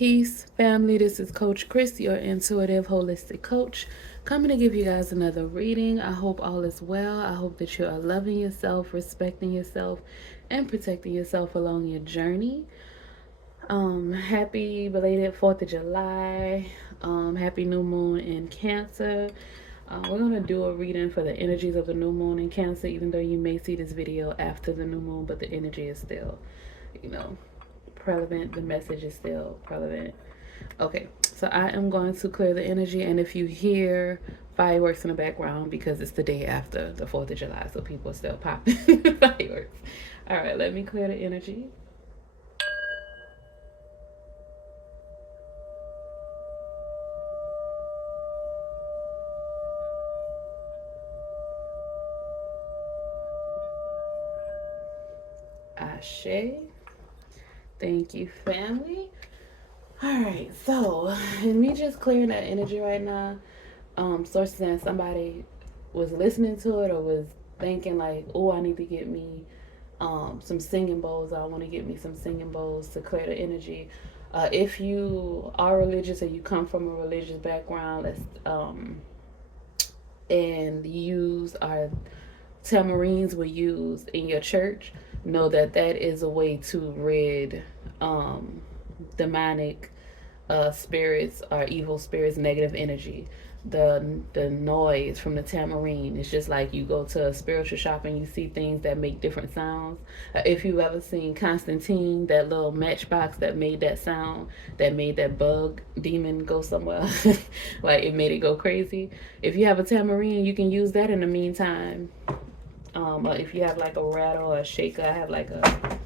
Peace, family. This is Coach Chris, your intuitive holistic coach, coming to give you guys another reading. I hope all is well. I hope that you are loving yourself, respecting yourself, and protecting yourself along your journey. Happy belated 4th of July. Happy new moon in Cancer. We're going to do a reading for the energies of the new moon in Cancer, even though you may see this video after the new moon, but the energy is still, you know, relevant. The message is still relevant. Okay, so I am going to clear the energy, and if you hear fireworks in the background, because it's the day after the 4th of July, so people are still popping fireworks. All right, let me clear the energy. Ashe. Thank you, family. All right, so and me just clearing that energy right now. Sources saying somebody was listening to it or was thinking like, oh, I need to get me some singing bowls. I want to get me some singing bowls to clear the energy. If you are religious or you come from a religious background, and use our tamarines were used in your church, know that that is a way to rid demonic spirits or evil spirits, negative energy. The noise from the tamarine, it's just like you go to a spiritual shop and you see things that make different sounds. If you've ever seen Constantine, that little matchbox that made that sound, that made that bug demon go somewhere, like it made it go crazy. If you have a tamarine, you can use that in the meantime. Or if you have like a rattle or a shaker, I have like a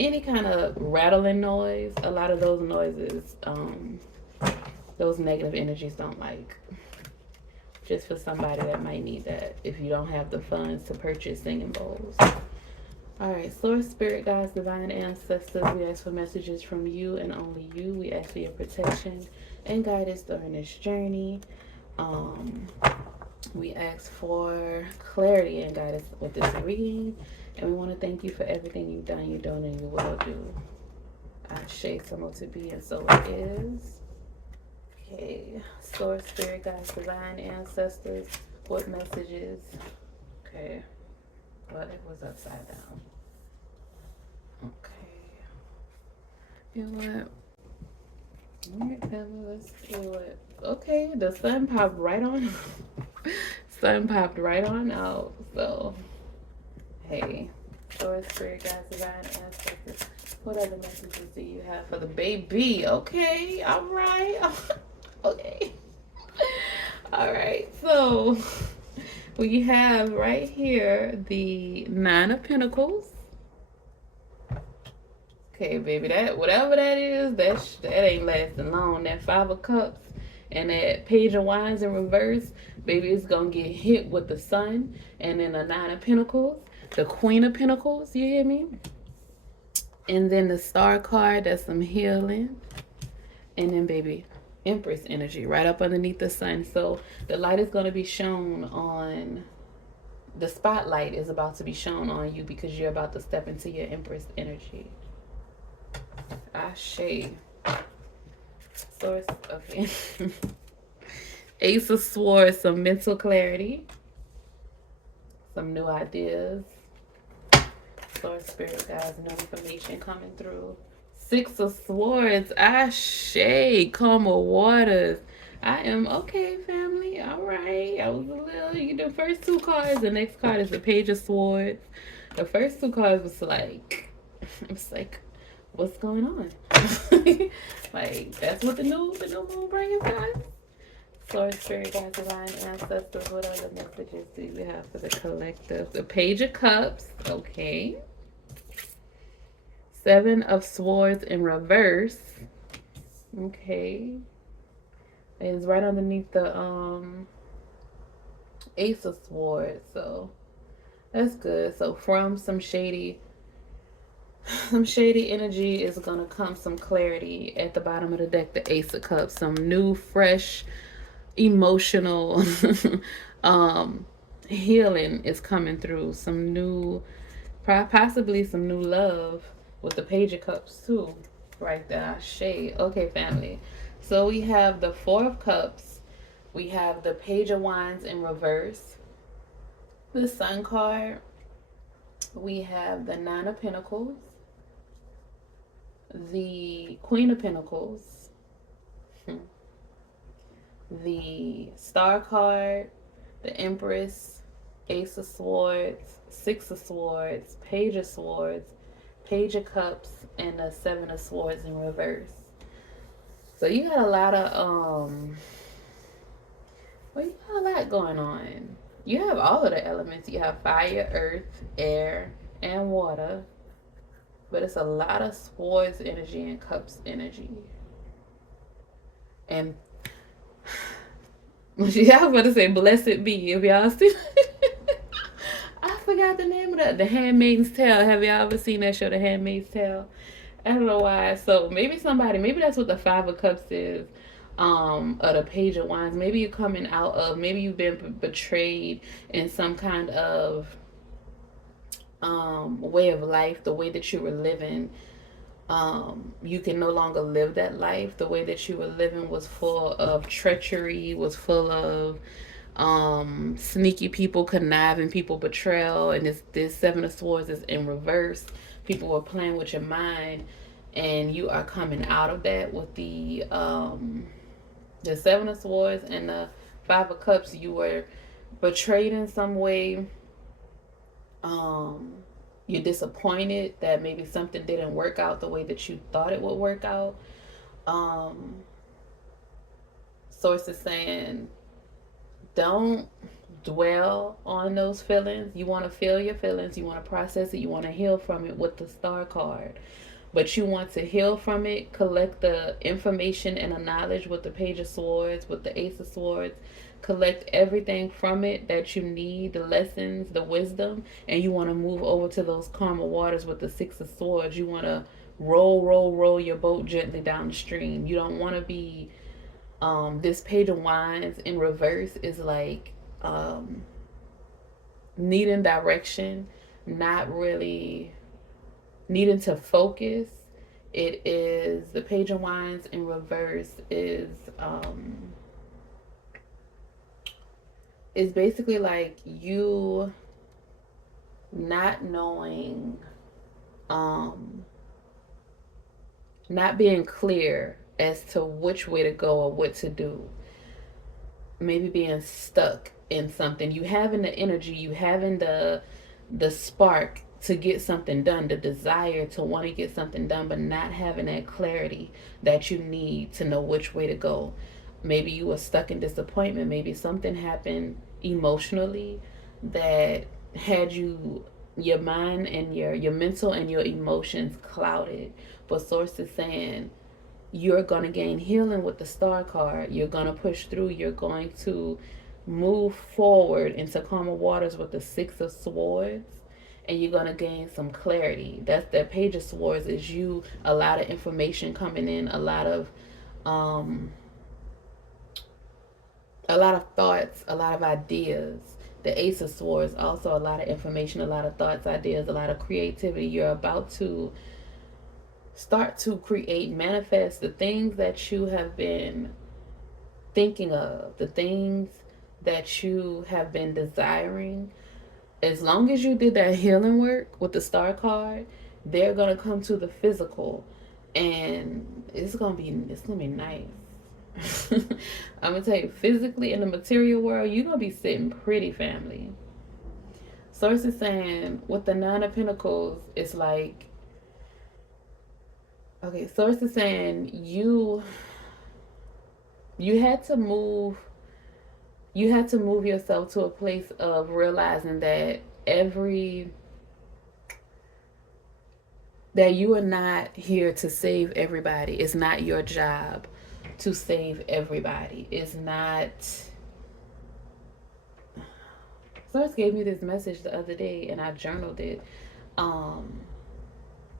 any kind of rattling noise. A lot of those noises, those negative energies don't like. Just for somebody that might need that if you don't have the funds to purchase singing bowls. Alright, Source, Spirit Guides, Divine Ancestors, we ask for messages from you and only you. We ask for your protection and guidance during this journey. We ask for clarity and guidance with this reading. And we want to thank you for everything you've done, you're doing, and you will do. Ashe, so to be, and so it is. Okay, Source, Spirit Guides, Divine Ancestors, what messages? Okay, well, it was upside down. Okay, you know what? Alright, family, let's do it. Okay, the sun popped right on. Sun popped right on out. So, hey, Source, Spirit Guides, Divine Ancestors, what other messages do you have for the baby? Okay, all right. Okay. All right. So we have right here the Nine of Pentacles. Okay, baby, that whatever that is, that ain't lasting long. That Five of Cups and that Page of Wands in reverse, baby, it's gonna get hit with the Sun, and then the Nine of Pentacles, the Queen of Pentacles. You hear me? And then the Star card, that's some healing, and then baby, Empress energy right up underneath the Sun. So the light is going to be shown on, the spotlight is about to be shown on you because you're about to step into your Empress energy. Ashe. Source, okay. Ace of Swords, some mental clarity, some new ideas. Source, Spirit Guides, new information coming through. Six of Swords, Ashe, calmer waters. I am okay, family. All right. I was a little, the first two cards, the next card is the Page of Swords. The first two cards was like, it's like, what's going on? Like, that's what the new moon bringing, guys. Source, Spirit Guides, Divine Ancestors, what other messages do you have for the collective? The Page of Cups, okay. Seven of Swords in reverse. Okay. It's right underneath the Ace of Swords. So that's good. So from some shady energy is gonna come some clarity at the bottom of the deck, the Ace of Cups. Some new, fresh, emotional healing is coming through. Some new, possibly some new love with the Page of Cups too. right there. Shade. Okay, family. So we have the Four of Cups. We have the Page of Wands in reverse. The Sun card. We have the Nine of Pentacles. The Queen of Pentacles. The Star card. The Empress. Ace of Swords. Six of Swords. Page of Swords. Page of Cups. And the Seven of Swords in reverse. So you got a lot of well, you got a lot going on. You have all of the elements. You have fire, earth, air, and water. But it's a lot of swords energy and cups energy. And I was about to say blessed be, if y'all see. I forgot the name of that. The Handmaid's Tale. Have y'all ever seen that show, The Handmaid's Tale? I don't know why. So maybe maybe that's what the Five of Cups is, or the Page of Wands. Maybe you're coming out of, maybe you've been betrayed in some kind of way of life, the way that you were living. You can no longer live that life. The way that you were living was full of treachery, was full of sneaky people, conniving people, betrayal, and this Seven of Swords is in reverse. People were playing with your mind, and you are coming out of that with the Seven of Swords and the Five of Cups. You were betrayed in some way. You're disappointed that maybe something didn't work out the way that you thought it would work out. Source is saying, don't dwell on those feelings. You want to feel your feelings. You want to process it. You want to heal from it with the Star card. But you want to heal from it, collect the information and the knowledge with the Page of Swords, with the Ace of Swords. Collect everything from it that you need, the lessons, the wisdom, and you want to move over to those calmer waters with the Six of Swords. You want to roll your boat gently down the stream. You don't want to be this Page of Wands in reverse is like needing direction, not really needing to focus. It is the Page of Wands in reverse is basically like you not knowing, not being clear as to which way to go or what to do. Maybe being stuck in something. You having the energy, you having the spark to get something done, the desire to want to get something done, but not having that clarity that you need to know which way to go. Maybe you were stuck in disappointment. Maybe something happened emotionally that had your mind and your mental and your emotions clouded. But Source is saying you're going to gain healing with the Star card. You're going to push through. You're going to move forward into calmer waters with the Six of Swords. And you're going to gain some clarity. That's that Page of Swords is you, a lot of information coming in, a lot of thoughts, a lot of ideas. The Ace of Swords, also a lot of information, a lot of thoughts, ideas, a lot of creativity. You're about to start to create, manifest the things that you have been thinking of, the things that you have been desiring. As long as you did that healing work with the Star card, they're gonna come to the physical, and it's gonna be nice. I'm gonna tell you, physically in the material world, you're gonna be sitting pretty, family. Source is saying with the Nine of Pentacles, it's like, okay, Source is saying you had to move yourself to a place of realizing that that you are not here to save everybody. It's not your job to save everybody. It's not. Source gave me this message the other day and I journaled it.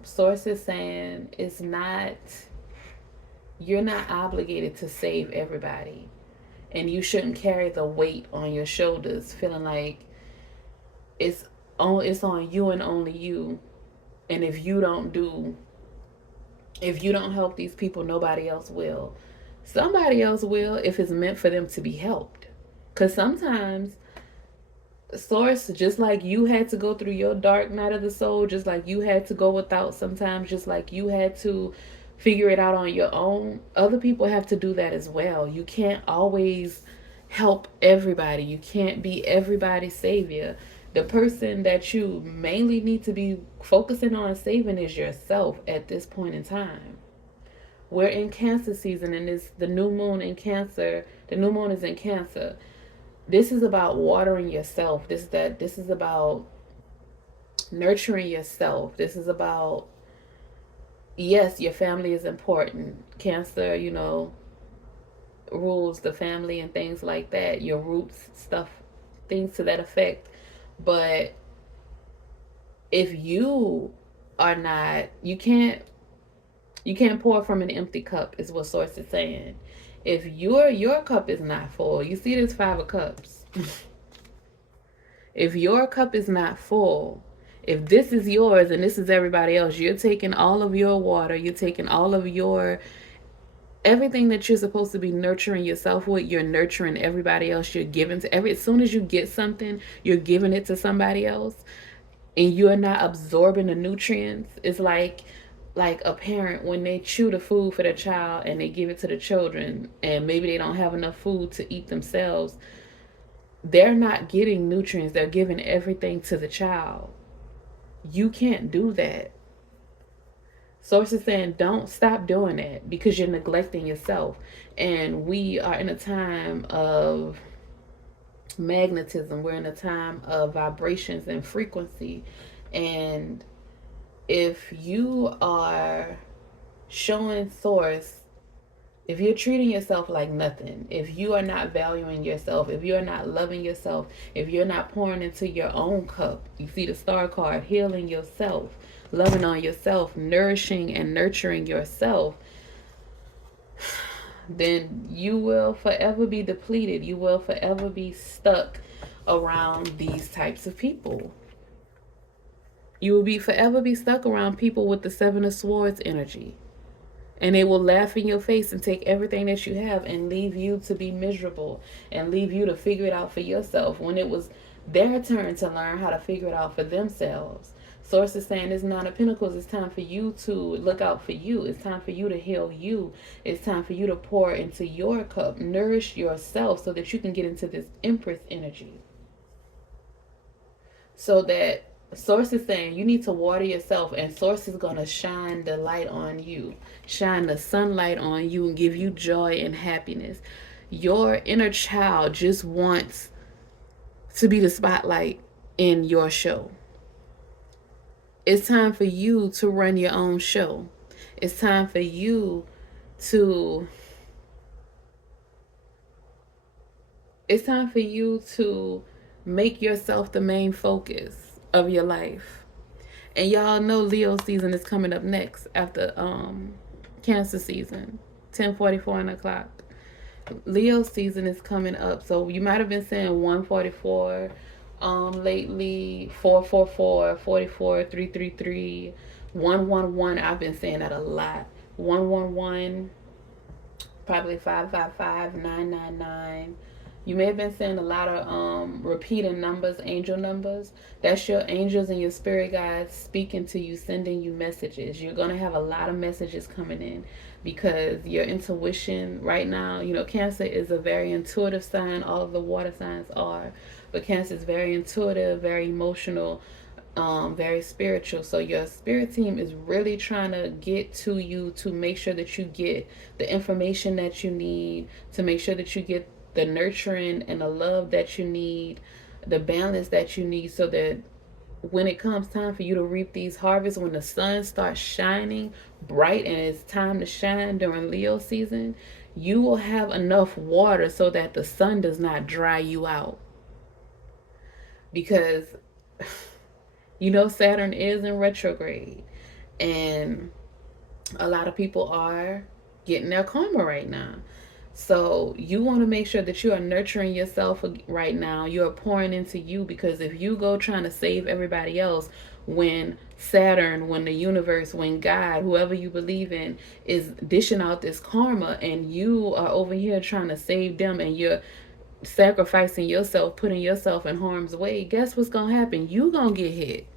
Source is saying it's not, you're not obligated to save everybody. And you shouldn't carry the weight on your shoulders feeling like it's on you and only you. And if you don't do If you don't help these people, nobody else will. Somebody else will if it's meant for them to be helped. Because sometimes, source, just like you had to go through your dark night of the soul, just like you had to go without sometimes, just like you had to figure it out on your own, other people have to do that as well. You can't always help everybody, you can't be everybody's savior. The person that you mainly need to be focusing on saving is yourself at this point in time. We're in Cancer season, and it's the new moon in Cancer. The new moon is in Cancer. This is about watering yourself. This is about nurturing yourself. This is about, yes, your family is important. Cancer, rules the family and things like that. Your roots, stuff, things to that effect. But if you are not, you can't pour from an empty cup, is what source is saying. If your cup is not full, you see this 5 of cups. If your cup is not full, if this is yours and this is everybody else, you're taking all of your water, you're taking all of your everything that you're supposed to be nurturing yourself with, you're nurturing everybody else. You're giving to as soon as you get something, you're giving it to somebody else, and you're not absorbing the nutrients. It's like a parent when they chew the food for their child and they give it to the children, and maybe they don't have enough food to eat themselves. They're not getting nutrients, they're giving everything to the child. You can't do that. Source is saying don't stop doing that because you're neglecting yourself. And we are in a time of magnetism, we're in a time of vibrations and frequency. And if you are showing source, if you're treating yourself like nothing, if you are not valuing yourself, if you're not loving yourself, if you're not pouring into your own cup, you see the star card, healing yourself, loving on yourself, nourishing and nurturing yourself, then you will forever be depleted. You will forever be stuck around these types of people. You will be forever be stuck around people with the 7 of Swords energy. And they will laugh in your face and take everything that you have and leave you to be miserable and leave you to figure it out for yourself when it was their turn to learn how to figure it out for themselves. Source is saying this 9 of Pentacles, it's time for you to look out for you. It's time for you to heal you. It's time for you to pour into your cup, nourish yourself so that you can get into this Empress energy. So that Source is saying you need to water yourself, and Source is going to shine the light on you, shine the sunlight on you, and give you joy and happiness. Your inner child just wants to be the spotlight in your show. It's time for you to run your own show. It's time for you to make yourself the main focus of your life. And y'all know Leo season is coming up next after Cancer season, 10:44 on the clock. Leo season is coming up, so you might have been saying 144 lately, 444, 44, 333, 111. I've been saying that a lot. 111, probably 555, 999. You may have been saying a lot of repeating numbers, angel numbers. That's your angels and your spirit guides speaking to you, sending you messages. You're going to have a lot of messages coming in because your intuition right now, Cancer is a very intuitive sign. All of the water signs are. But Cancer is very intuitive, very emotional, very spiritual. So your spirit team is really trying to get to you to make sure that you get the information that you need, to make sure that you get the nurturing and the love that you need, the balance that you need, so that when it comes time for you to reap these harvests, when the sun starts shining bright and it's time to shine during Leo season, you will have enough water so that the sun does not dry you out. Because Saturn is in retrograde, and a lot of people are getting their karma right now. So you want to make sure that you are nurturing yourself right now. You are pouring into you, because if you go trying to save everybody else, when Saturn, when the universe, when God, whoever you believe in, is dishing out this karma, and you are over here trying to save them, and you're sacrificing yourself, putting yourself in harm's way, guess what's gonna happen? You gonna get hit.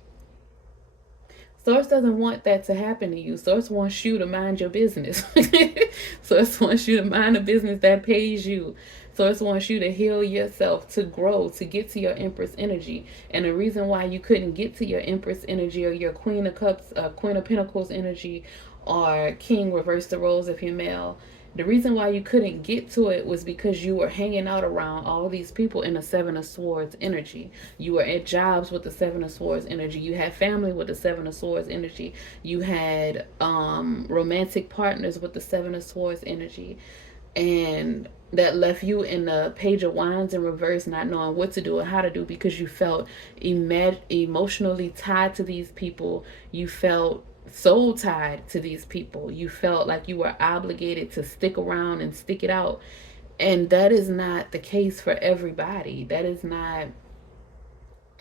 Source doesn't want that to happen to you. Source wants you to mind your business. Source wants you to mind a business that pays you. Source wants you to heal yourself, to grow, to get to your Empress energy. And the reason why you couldn't get to your Empress energy, or your Queen of Cups, Queen of Pentacles energy, or King, reverse the roles if you're male, the reason why you couldn't get to it was because you were hanging out around all these people in the Seven of Swords energy. You were at jobs with the Seven of Swords energy. You had family with the Seven of Swords energy. You had romantic partners with the Seven of Swords energy. And that left you in the Page of Wands in reverse, not knowing what to do and how to do, because you felt emotionally tied to these people. You felt soul tied to these people. You felt like you were obligated to stick around and stick it out. And that is not the case for everybody. That is not,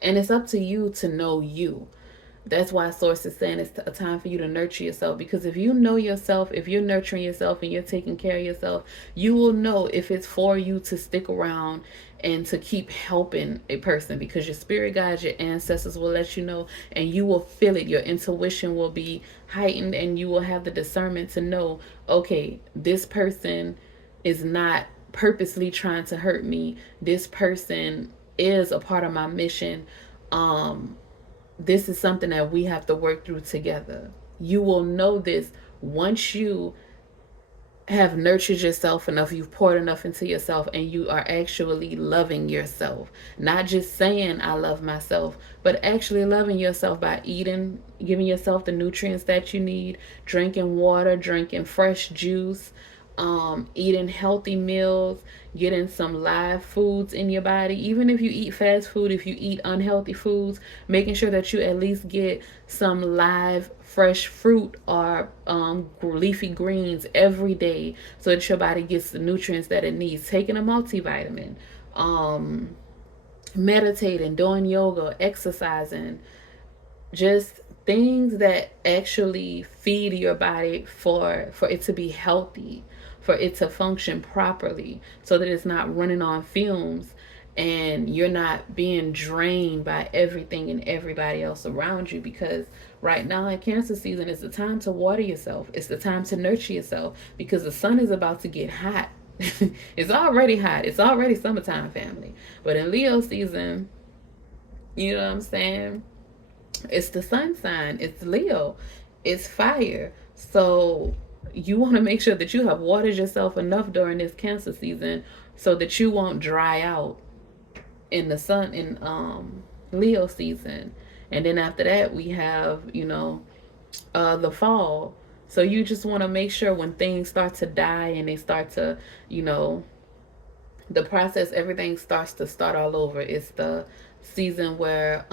and it's up to you to know you. That's why Source is saying it's a time for you to nurture yourself. Because if you know yourself, if you're nurturing yourself and you're taking care of yourself, you will know if it's for you to stick around and to keep helping a person, because your spirit guides, your ancestors will let you know, and you will feel it. Your intuition will be heightened, and you will have the discernment to know, okay, this person is not purposely trying to hurt me. This person is a part of my mission. This is something that we have to work through together. You will know this once you have nurtured yourself enough, you've poured enough into yourself, and you are actually loving yourself. Not just saying I love myself, but actually loving yourself by eating, giving yourself the nutrients that you need, drinking water, drinking fresh juice, eating healthy meals, getting some live foods in your body. Even if you eat fast food, if you eat unhealthy foods, making sure that you at least get some live fresh fruit or leafy greens every day, so that your body gets the nutrients that it needs. Taking a multivitamin, meditating, doing yoga, exercising, just things that actually feed your body for it to be healthy, for it to function properly, so that it's not running on fumes and you're not being drained by everything and everybody else around you. Because right now in Cancer season, it's the time to water yourself. It's the time to nurture yourself, because the sun is about to get hot. It's already hot. It's already summertime, family. But in Leo season, you know what I'm saying? It's the sun sign. It's Leo. It's fire. So you want to make sure that you have watered yourself enough during this Cancer season, so that you won't dry out in the sun in Leo season. And then after that, we have, the fall. So you just want to make sure when things start to die and they start to, the process, everything starts to start all over. It's the season where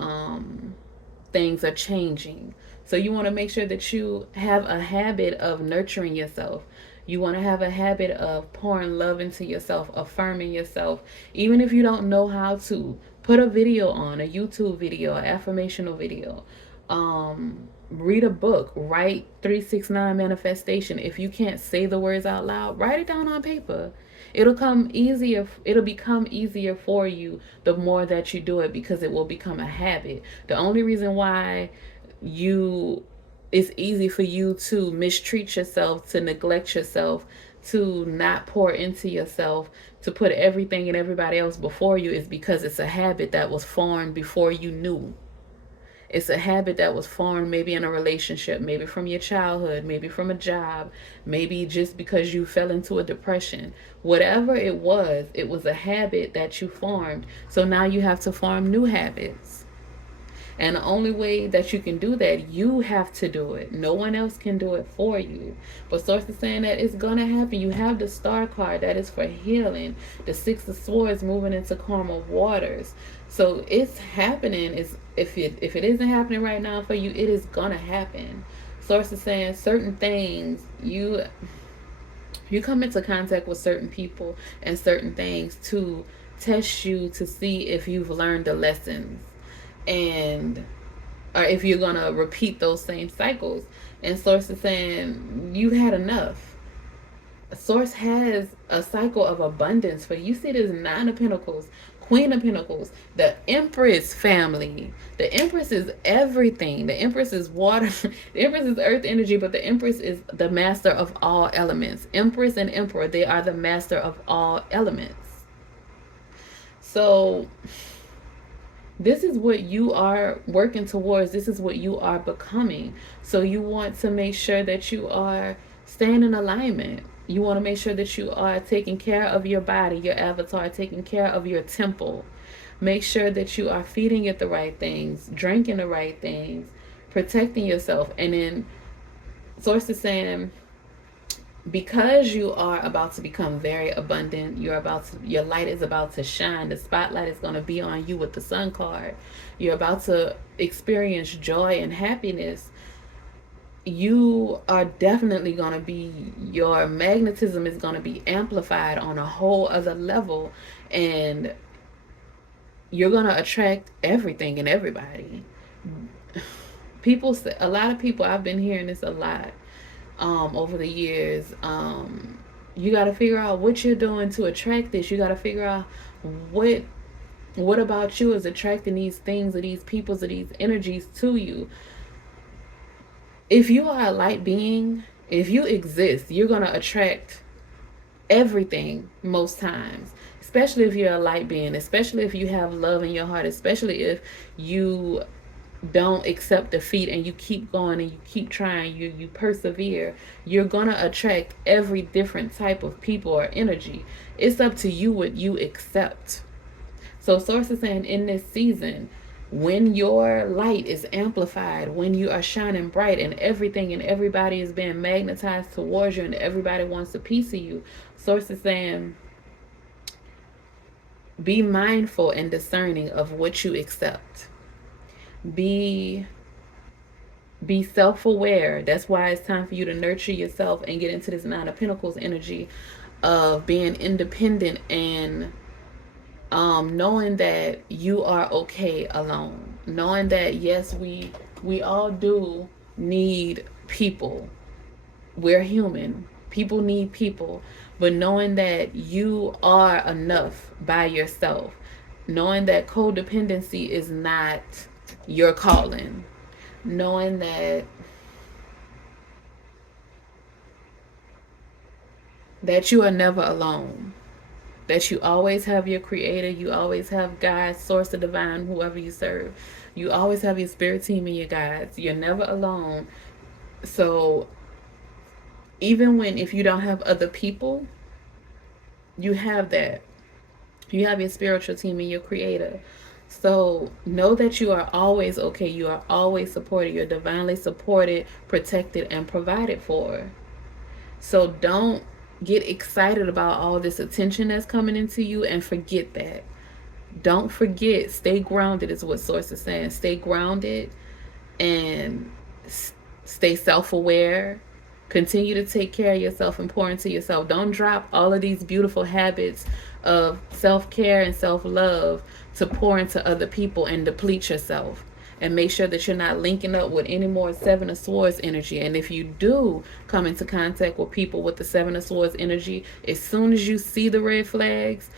things are changing. So you want to make sure that you have a habit of nurturing yourself. You want to have a habit of pouring love into yourself, affirming yourself. Even if you don't know how to, put a video on, a YouTube video, an affirmational video. Read a book, write 369 manifestation. If you can't say the words out loud, write it down on paper. It'll become easier for you the more that you do it, because it will become a habit. The only reason why it's easy for you to mistreat yourself, to neglect yourself, to not pour into yourself, to put everything and everybody else before you, is because it's a habit that was formed before you knew. It's a habit that was formed maybe in a relationship, maybe from your childhood, maybe from a job, maybe just because you fell into a depression. Whatever it was a habit that you formed. So now you have to form new habits. And the only way that you can do that, you have to do it. No one else can do it for you. But Source is saying that it's going to happen. You have the Star card, that is for healing. The Six of Swords moving into karma waters. So it's happening. If it isn't happening right now for you, it is going to happen. Source is saying certain things, you come into contact with certain people and certain things to test you, to see if you've learned the lessons. And or if you're going to repeat those same cycles. And Source is saying, you had enough. Source has a cycle of abundance for you. You see this Nine of Pentacles, Queen of Pentacles, the Empress family. The Empress is everything. The Empress is water. The Empress is earth energy, but the Empress is the master of all elements. Empress and Emperor, they are the master of all elements. So this is what you are working towards. This is what you are becoming. So you want to make sure that you are staying in alignment. You want to make sure that you are taking care of your body, your avatar, taking care of your temple. Make sure that you are feeding it the right things, drinking the right things, protecting yourself. And then Source is saying, because you are about to become very abundant, your light is about to shine. The spotlight is going to be on you with the Sun card. You're about to experience joy and happiness. You are definitely going to be, your magnetism is going to be amplified on a whole other level, and you're going to attract everything and everybody. People say, a lot of people, I've been hearing this a lot over the years. You got to figure out what you're doing to attract this. You got to figure out what about you is attracting these things or these peoples or these energies to you. If you are a light being, if you exist, you're going to attract everything most times. Especially if you're a light being, especially if you have love in your heart, especially if you don't accept defeat and you keep going and you keep trying, you persevere, you're going to attract every different type of people or energy. It's up to you what you accept. So Source is saying, in this season, when your light is amplified, when you are shining bright and everything and everybody is being magnetized towards you and everybody wants a piece of you, Source is saying, be mindful and discerning of what you accept. Be self-aware. That's why it's time for you to nurture yourself and get into this Nine of Pentacles energy of being independent and knowing that you are okay alone. Knowing that, yes, we all do need people. We're human. People need people. But knowing that you are enough by yourself. Knowing that codependency is not your calling. Knowing that you are never alone. That you always have your creator, you always have God, source of divine, whoever you serve. You always have your spirit team and your guides. You're never alone. So even if you don't have other people, you have that. You have your spiritual team and your creator. So know that you are always okay. You are always supported. You're divinely supported, protected, and provided for. So don't get excited about all this attention that's coming into you and forget that. Don't forget. Stay grounded is what Source is saying. Stay grounded and stay self-aware. Continue to take care of yourself and pour into yourself. Don't drop all of these beautiful habits of self-care and self-love to pour into other people and deplete yourself. And make sure that you're not linking up with any more Seven of Swords energy. And if you do come into contact with people with the Seven of Swords energy, as soon as you see the red flags,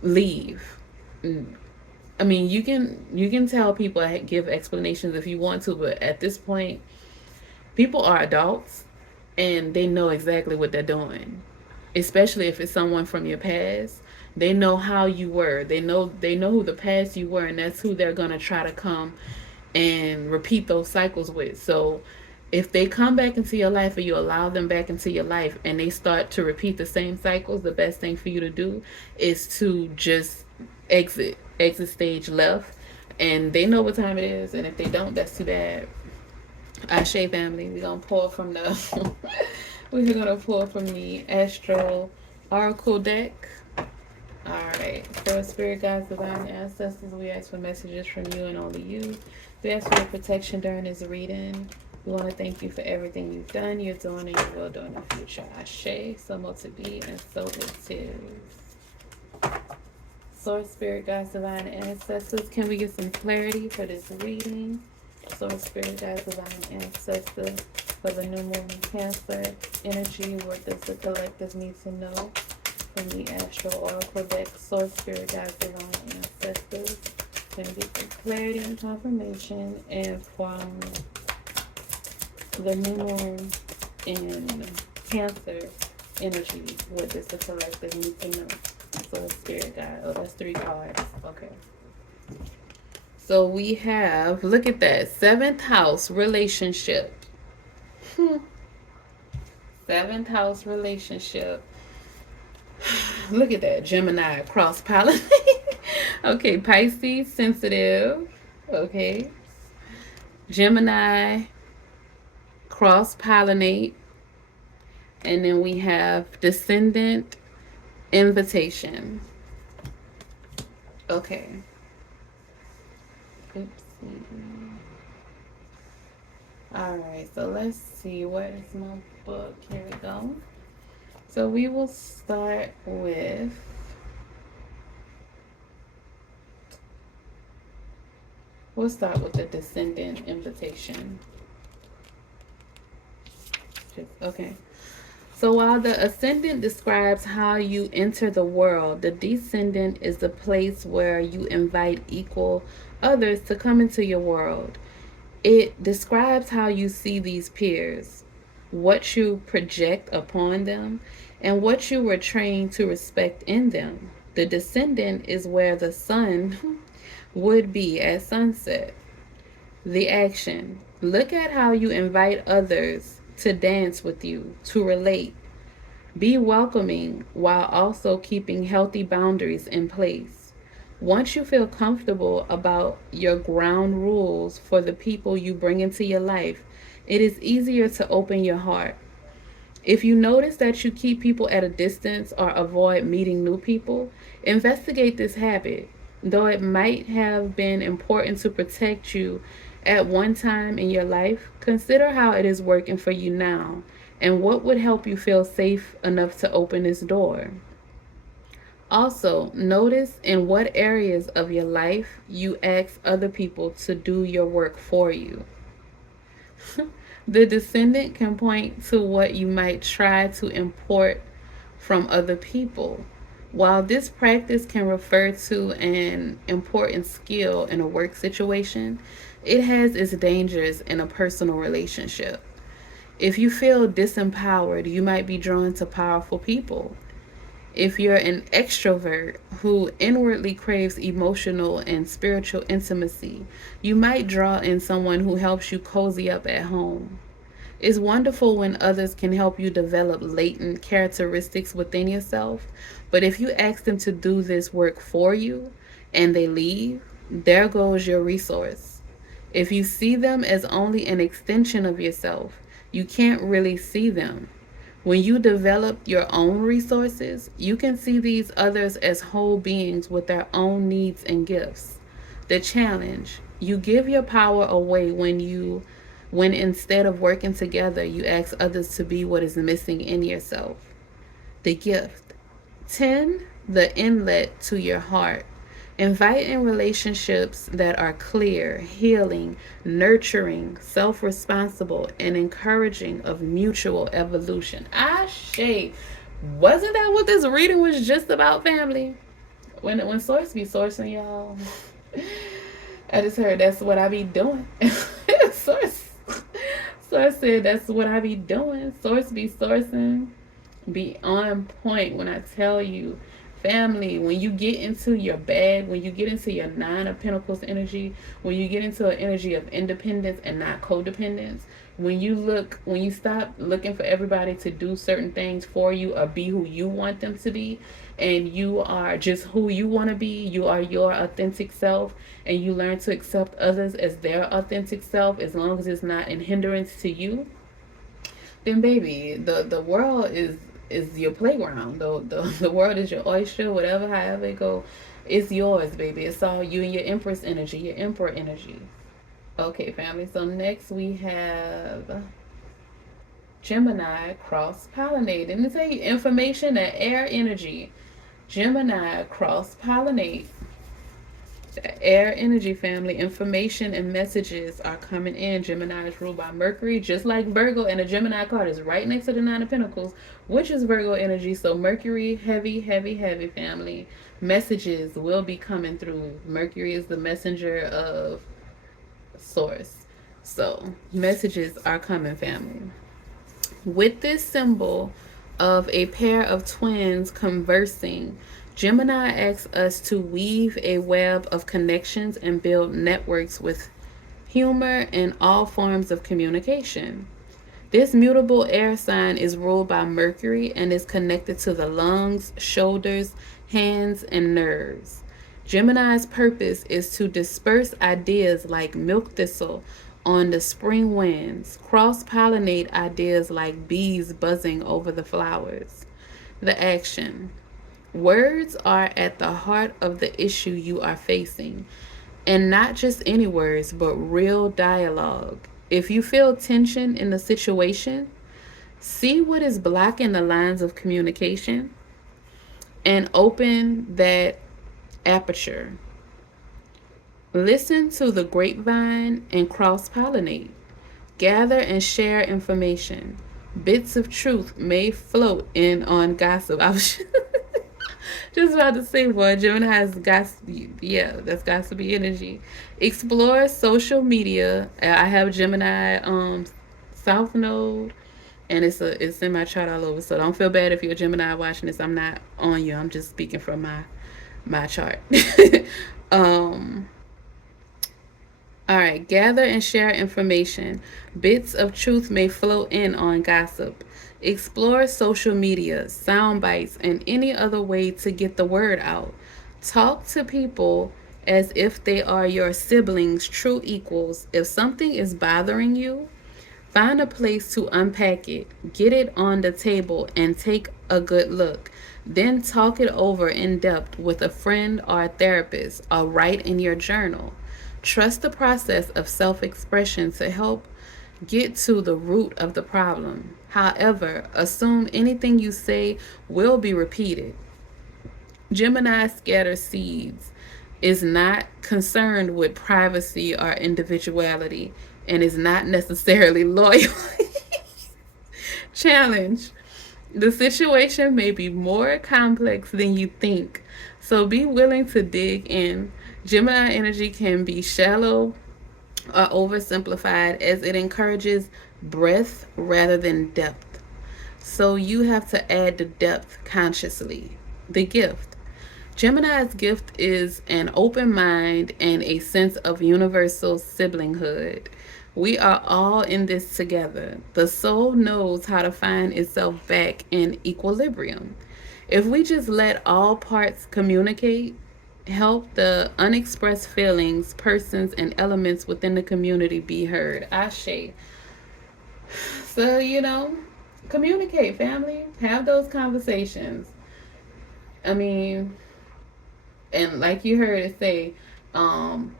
leave. I mean, you can tell people, give explanations if you want to, but at this point, people are adults and they know exactly what they're doing. Especially if it's someone from your past. They know how you were. They know who the past you were, and that's who they're gonna try to come and repeat those cycles with. So if they come back into your life or you allow them back into your life and they start to repeat the same cycles, the best thing for you to do is to just exit stage left. And they know what time it is, and if they don't, that's too bad. Ashe family, we're gonna pull from the we're gonna pull from the Astro Oracle deck. Alright, so Spirit Guides, Divine Ancestors, we ask for messages from you and only you. We ask for your protection during this reading. We want to thank you for everything you've done, you're doing, and you will do in the future. Ashe, so more to be, and so it is. Source, Spirit Guides, Divine Ancestors, can we get some clarity for this reading? Source, spirit guides, divine ancestors for the new moon in Cancer energy. What does the collective need to know from the astral oracle deck? Source, spirit guides, divine ancestors. Gonna get the clarity and confirmation, and from the new moon in Cancer energy, what does the collective need to know? So spirit guide. Oh, that's 3 cards. Okay. So we have, look at that, 7th house relationship. 7th house relationship. Look at that, Gemini cross pollinate. Okay, Pisces sensitive. Okay. Gemini cross pollinate. And then we have descendant invitation. Okay. Oopsie. Alright, so let's see. Where's my book? Here we go. So we will start with the descendant invitation. Okay. So while the ascendant describes how you enter the world, the descendant is the place where you invite equal others to come into your world. It describes how you see these peers, what you project upon them, and what you were trained to respect in them. The descendant is where the sun would be at sunset. The action. Look at how you invite others to dance with you, to relate. Be welcoming while also keeping healthy boundaries in place. Once you feel comfortable about your ground rules for the people you bring into your life, it is easier to open your heart. If you notice that you keep people at a distance or avoid meeting new people, investigate this habit. Though it might have been important to protect you at one time in your life, consider how it is working for you now and what would help you feel safe enough to open this door. Also, notice in what areas of your life you ask other people to do your work for you. The descendant can point to what you might try to import from other people. While this practice can refer to an important skill in a work situation, it has its dangers in a personal relationship. If you feel disempowered, you might be drawn to powerful people. If you're an extrovert who inwardly craves emotional and spiritual intimacy, you might draw in someone who helps you cozy up at home. It's wonderful when others can help you develop latent characteristics within yourself, but if you ask them to do this work for you and they leave, there goes your resource. If you see them as only an extension of yourself, you can't really see them. When you develop your own resources, you can see these others as whole beings with their own needs and gifts. The challenge, you give your power away when instead of working together, you ask others to be what is missing in yourself. The gift. 10. The inlet to your heart. Invite in relationships that are clear, healing, nurturing, self-responsible, and encouraging of mutual evolution. Ashe. Wasn't that what this reading was just about, family? When Source be sourcing, y'all, I just heard that's what I be doing. Source said that's what I be doing. Source be sourcing. Be on point when I tell you, family, when you get into your bag, when you get into your 9 of Pentacles energy, when you get into an energy of independence and not codependence, when you stop looking for everybody to do certain things for you or be who you want them to be, and you are just who you want to be, you are your authentic self, and you learn to accept others as their authentic self as long as it's not in hindrance to you, then baby, the world is your playground. The world is your oyster, whatever, however it go, it's yours, baby. It's all you and your Empress energy, your Emperor energy. Okay, family. So next we have Gemini cross pollinate. And to tell you information, that air energy. Gemini cross pollinate. Air energy, family. Information and messages are coming in. Gemini is ruled by Mercury, just like Virgo, and the Gemini card is right next to the Nine of Pentacles, which is Virgo energy. So Mercury, heavy, heavy, heavy, family. Messages will be coming through. Mercury is the messenger of source. So messages are coming, family. With this symbol of a pair of twins conversing, Gemini asks us to weave a web of connections and build networks with humor in all forms of communication. This mutable air sign is ruled by Mercury and is connected to the lungs, shoulders, hands, and nerves. Gemini's purpose is to disperse ideas like milk thistle on the spring winds, cross pollinate ideas like bees buzzing over the flowers. The action: words are at the heart of the issue you are facing, and not just any words, but real dialogue. If you feel tension in the situation, see what is blocking the lines of communication and open that aperture. Listen to the grapevine and cross pollinate. Gather and share information. Bits of truth may float in on gossip. I was just about to say, boy, Gemini has gossip. Yeah, that's gossipy energy. Explore social media. I have Gemini South Node, and it's in my chart all over. So don't feel bad if you're a Gemini watching this. I'm not on you. I'm just speaking from my chart. um all right, gather and share information. Bits of truth may float in on gossip. Explore social media, sound bites, and any other way to get the word out. Talk to people as if they are your siblings, true equals. If something is bothering you, find a place to unpack it, get it on the table, and take a good look. Then talk it over in depth with a friend or a therapist, or write in your journal. Trust the process of self expression to help get to the root of the problem. However, assume anything you say will be repeated. Gemini scatters seeds, is not concerned with privacy or individuality, and is not necessarily loyal. Challenge: the situation may be more complex than you think, so be willing to dig in. Gemini energy can be shallow or oversimplified as it encourages breadth rather than depth. So you have to add the depth consciously. The gift: Gemini's gift is an open mind and a sense of universal siblinghood. We are all in this together. The soul knows how to find itself back in equilibrium. If we just let all parts communicate, help the unexpressed feelings, persons, and elements within the community be heard. Ashe. So, communicate, family. Have those conversations. I mean, and like you heard it say, um,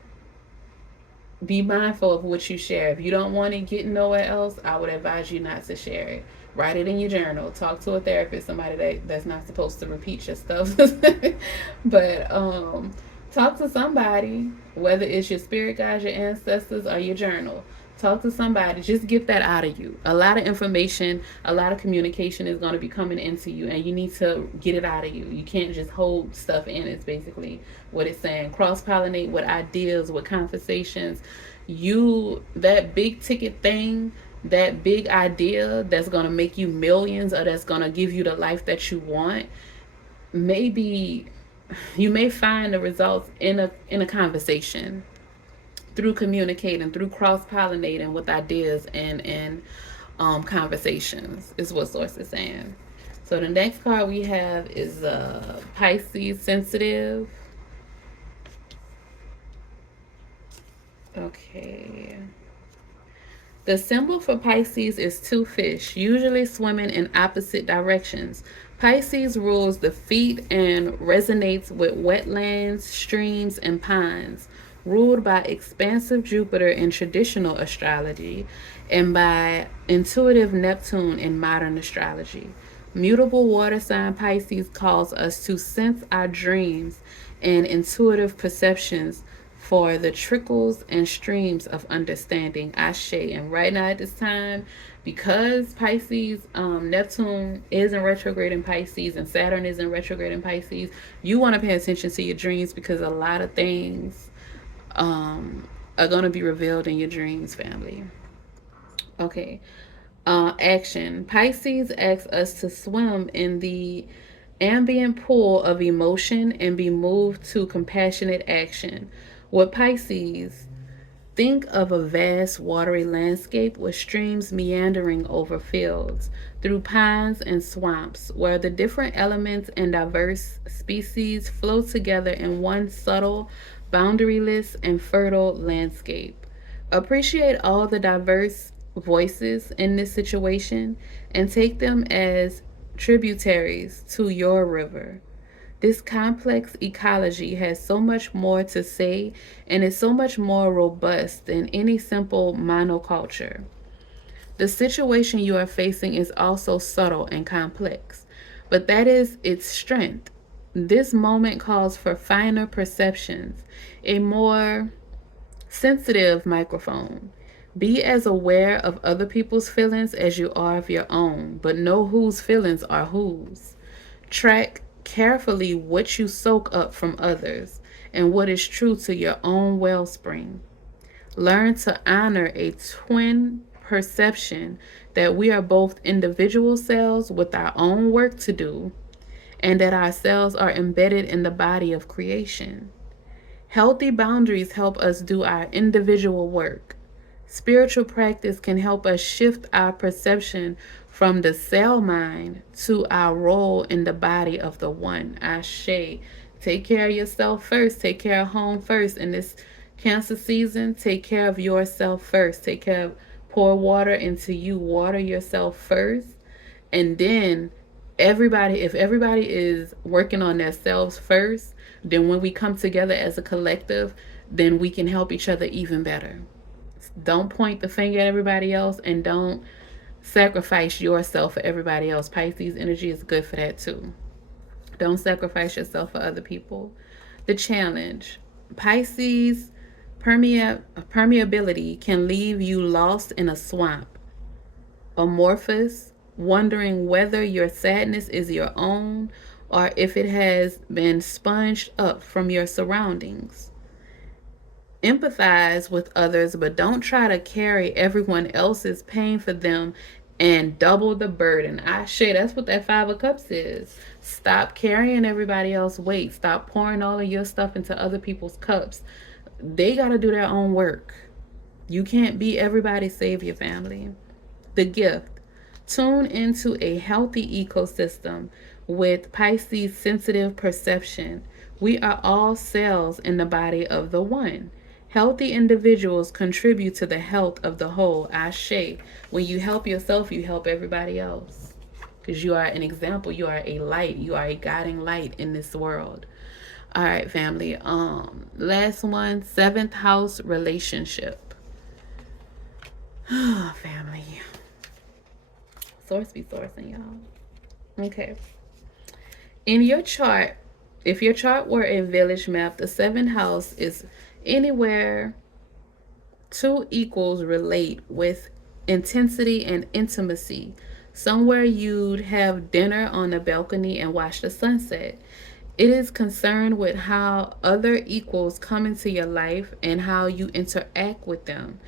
be mindful of what you share. If you don't want it getting nowhere else, I would advise you not to share it. Write it in your journal. Talk to a therapist, somebody that's not supposed to repeat your stuff. But talk to somebody, whether it's your spirit guides, your ancestors, or your journal. Talk to somebody. Just get that out of you. A lot of information, a lot of communication is going to be coming into you, and you need to get it out of you. You can't just hold stuff in. It's basically what it's saying. Cross pollinate with ideas, with conversations. That big ticket thing, that big idea that's going to make you millions, or that's going to give you the life that you want, maybe you may find the results in a conversation, through communicating, through cross pollinating with ideas and conversations, is what source is saying. So the next card we have is Pisces sensitive. Okay. The symbol for Pisces is two fish, usually swimming in opposite directions. Pisces rules the feet and resonates with wetlands, streams, and ponds, ruled by expansive Jupiter in traditional astrology and by intuitive Neptune in modern astrology. Mutable water sign Pisces calls us to sense our dreams and intuitive perceptions for the trickles and streams of understanding. Ashe. And right now at this time, because Pisces, Neptune is in retrograde in Pisces and Saturn is in retrograde in Pisces, you want to pay attention to your dreams, because a lot of things are going to be revealed in your dreams, family. Okay. Action. Pisces asks us to swim in the ambient pool of emotion and be moved to compassionate action. With Pisces, think of a vast watery landscape with streams meandering over fields, through pines and swamps, where the different elements and diverse species flow together in one subtle, boundaryless, and fertile landscape. Appreciate all the diverse voices in this situation and take them as tributaries to your river. This complex ecology has so much more to say and is so much more robust than any simple monoculture. The situation you are facing is also subtle and complex, but that is its strength. This moment calls for finer perceptions, a more sensitive microphone. Be as aware of other people's feelings as you are of your own, but know whose feelings are whose. Track carefully what you soak up from others and what is true to your own wellspring. Learn to honor a twin perception that we are both individual selves with our own work to do, and that our cells are embedded in the body of creation. Healthy boundaries help us do our individual work. Spiritual practice can help us shift our perception from the cell mind to our role in the body of the one. Ashe. Take care of yourself first. Take care of home first. In this Cancer season, take care of yourself first. Take care of, pour water into you. Water yourself first. And then if everybody is working on themselves first, then when we come together as a collective, then we can help each other even better. Don't point the finger at everybody else, and don't sacrifice yourself for everybody else. Pisces energy is good for that too. Don't sacrifice yourself for other people. The challenge. Pisces permeability can leave you lost in a swamp, amorphous, wondering whether your sadness is your own or if it has been sponged up from your surroundings. Empathize with others, but don't try to carry everyone else's pain for them and double the burden. That's what that Five of Cups is. Stop carrying everybody else's weight. Stop pouring all of your stuff into other people's cups. They got to do their own work. You can't be everybody's savior, family. The gift. Tune into a healthy ecosystem with Pisces sensitive perception. We are all cells in the body of the one. Healthy individuals contribute to the health of the whole. Ashe. When you help yourself, you help everybody else. Because you are an example. You are a light. You are a guiding light in this world. All right, family. Last one, 7th house relationship. Family. Source be sourcing, y'all. Okay. In your chart, if your chart were a village map, the 7th house is anywhere two equals relate with intensity and intimacy. Somewhere you'd have dinner on the balcony and watch the sunset. It is concerned with how other equals come into your life and how you interact with them,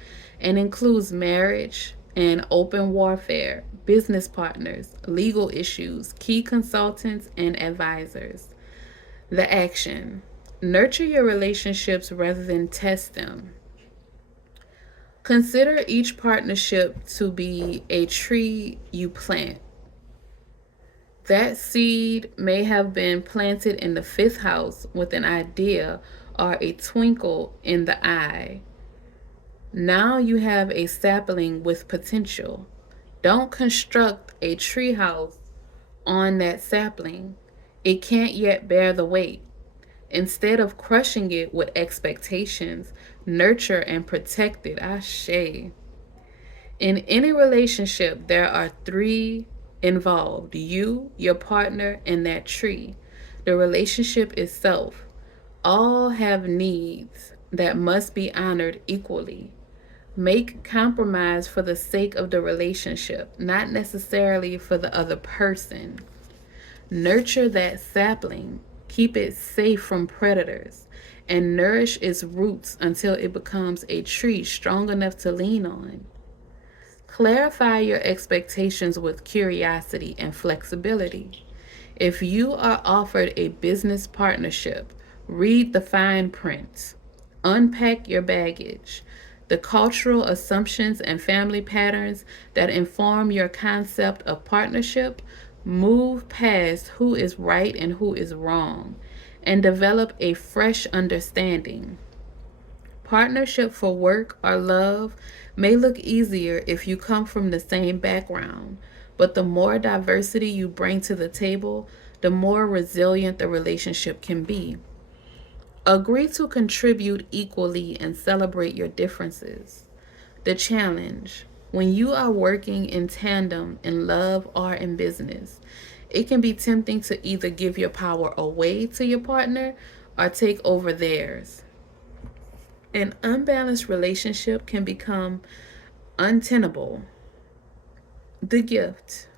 and includes marriage and open warfare, business partners, legal issues, key consultants, and advisors. The action. Nurture your relationships rather than test them. Consider each partnership to be a tree you plant. That seed may have been planted in the 5th house with an idea or a twinkle in the eye. Now you have a sapling with potential. Don't construct a tree house on that sapling. It can't yet bear the weight. Instead of crushing it with expectations, nurture and protect it. Ashe. In any relationship, there are 3 involved: you, your partner, and that tree. The relationship itself. All have needs that must be honored equally. Make compromise for the sake of the relationship, not necessarily for the other person. Nurture that sapling, keep it safe from predators, and nourish its roots until it becomes a tree strong enough to lean on. Clarify your expectations with curiosity and flexibility. If you are offered a business partnership, read the fine print. Unpack your baggage. The cultural assumptions and family patterns that inform your concept of partnership, move past who is right and who is wrong, and develop a fresh understanding. Partnership for work or love may look easier if you come from the same background, but the more diversity you bring to the table, the more resilient the relationship can be. Agree to contribute equally and celebrate your differences. The challenge: when you are working in tandem in love or in business, it can be tempting to either give your power away to your partner or take over theirs. An unbalanced relationship can become untenable. The gift: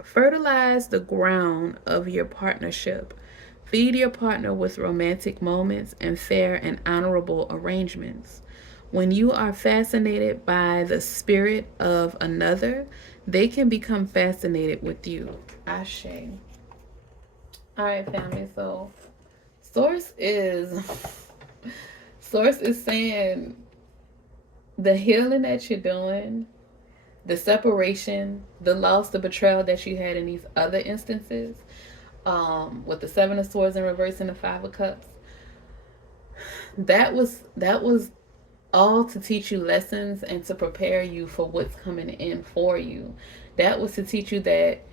fertilize the ground of your partnership. Feed your partner with romantic moments and fair and honorable arrangements. When you are fascinated by the spirit of another, they can become fascinated with you. Ashe. All right, family. So, source is source is saying the healing that you're doing, the separation, the loss, the betrayal that you had in these other instances, with the Seven of Swords in reverse and the Five of Cups, that was all to teach you lessons and to prepare you for what's coming in for you. That was to teach you that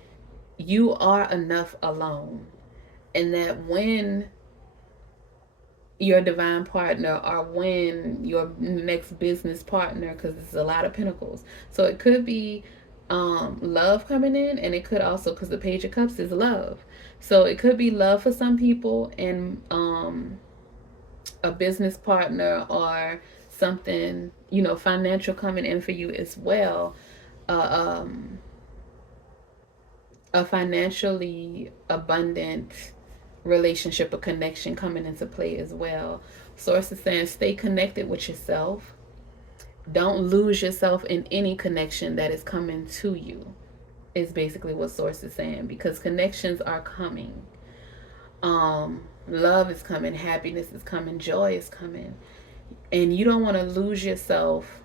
you are enough alone, and that when your divine partner or when your next business partner, because it's a lot of pentacles, so it could be love coming in, and it could also, because the Page of Cups is love, so it could be love for some people, and a business partner or something, financial coming in for you as well. uh, um, a financially abundant relationship or connection coming into play as well. Source is saying stay connected with yourself. Don't lose yourself in any connection that is coming to you, is basically what Source is saying, because connections are coming. Love is coming, happiness is coming, joy is coming. And you don't want to lose yourself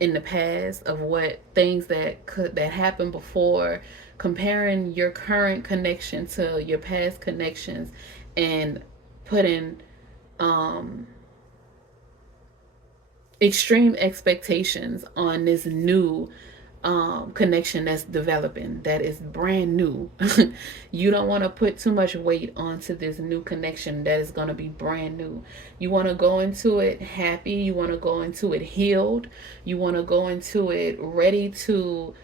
in the past of what things that happened before, comparing your current connection to your past connections, and putting extreme expectations on this new connection that's developing, that is brand new. You don't want to put too much weight onto this new connection that is going to be brand new. You want to go into it happy. You want to go into it healed. You want to go into it ready to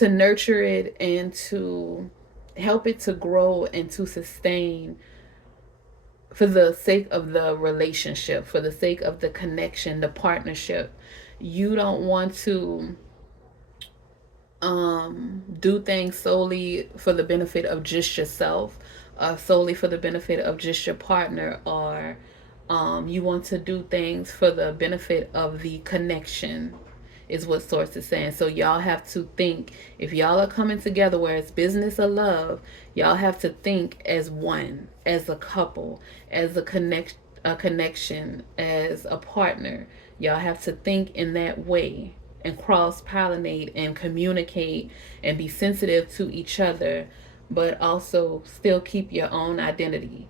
nurture it and to help it to grow and to sustain, for the sake of the relationship, for the sake of the connection, the partnership. You don't want to do things solely for the benefit of just yourself, solely for the benefit of just your partner, or you want to do things for the benefit of the connection, is what Source is saying. So y'all have to think, if y'all are coming together, where it's business or love, y'all have to think as one, as a couple, as a connection, as a partner. Y'all have to think in that way and cross pollinate and communicate and be sensitive to each other, but also still keep your own identity.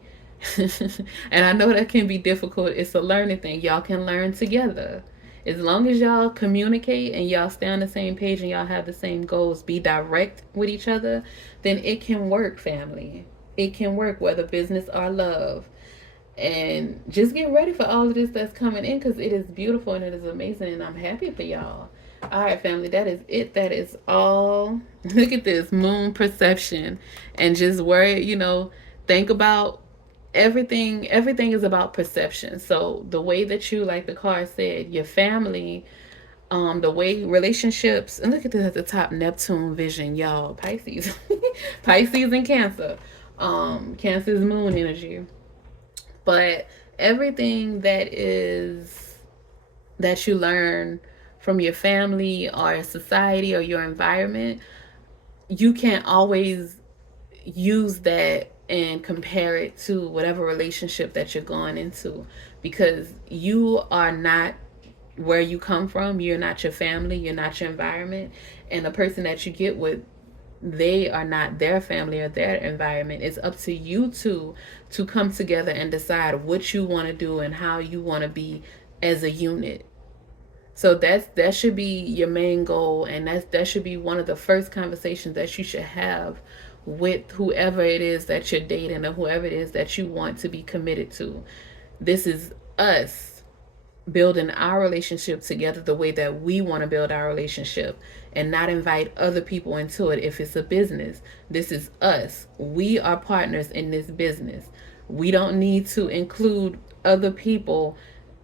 And I know that can be difficult. It's a learning thing. Y'all can learn together. As long as y'all communicate and y'all stay on the same page and y'all have the same goals, be direct with each other, then it can work, family. It can work, whether business or love. And just get ready for all of this that's coming in, because it is beautiful and it is amazing, and I'm happy for y'all. All right, family, that is it. That is all. Look at this moon perception, and just worry, think about everything is about perception. So the way that you, like the card said, your family, the way relationships, and look at this at the top, Neptune vision, y'all, Pisces. Pisces and Cancer. Cancer's moon energy. But everything that you learn from your family or society or your environment, you can't always use that and compare it to whatever relationship that you're going into, because you are not where you come from, you're not your family, you're not your environment, and the person that you get with, they are not their family or their environment. It's up to you to come together and decide what you want to do and how you want to be as a unit. So that should be your main goal, and that should be one of the first conversations that you should have with whoever it is that you're dating or whoever it is that you want to be committed to. This is us building our relationship together the way that we want to build our relationship, and not invite other people into it. If it's a business, this is us. We are partners in this business. We don't need to include other people.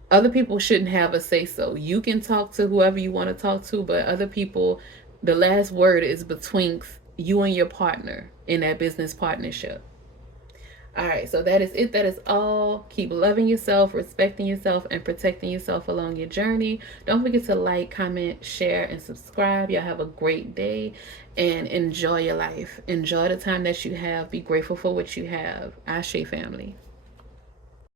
Other people shouldn't have a say so. You can talk to whoever you want to talk to, but other people, the last word is between you and your partner in that business partnership. All right, so that is it. That is all. Keep loving yourself, respecting yourself, and protecting yourself along your journey. Don't forget to like, comment, share, and subscribe. Y'all have a great day and enjoy your life. Enjoy the time that you have. Be grateful for what you have. Ashe family.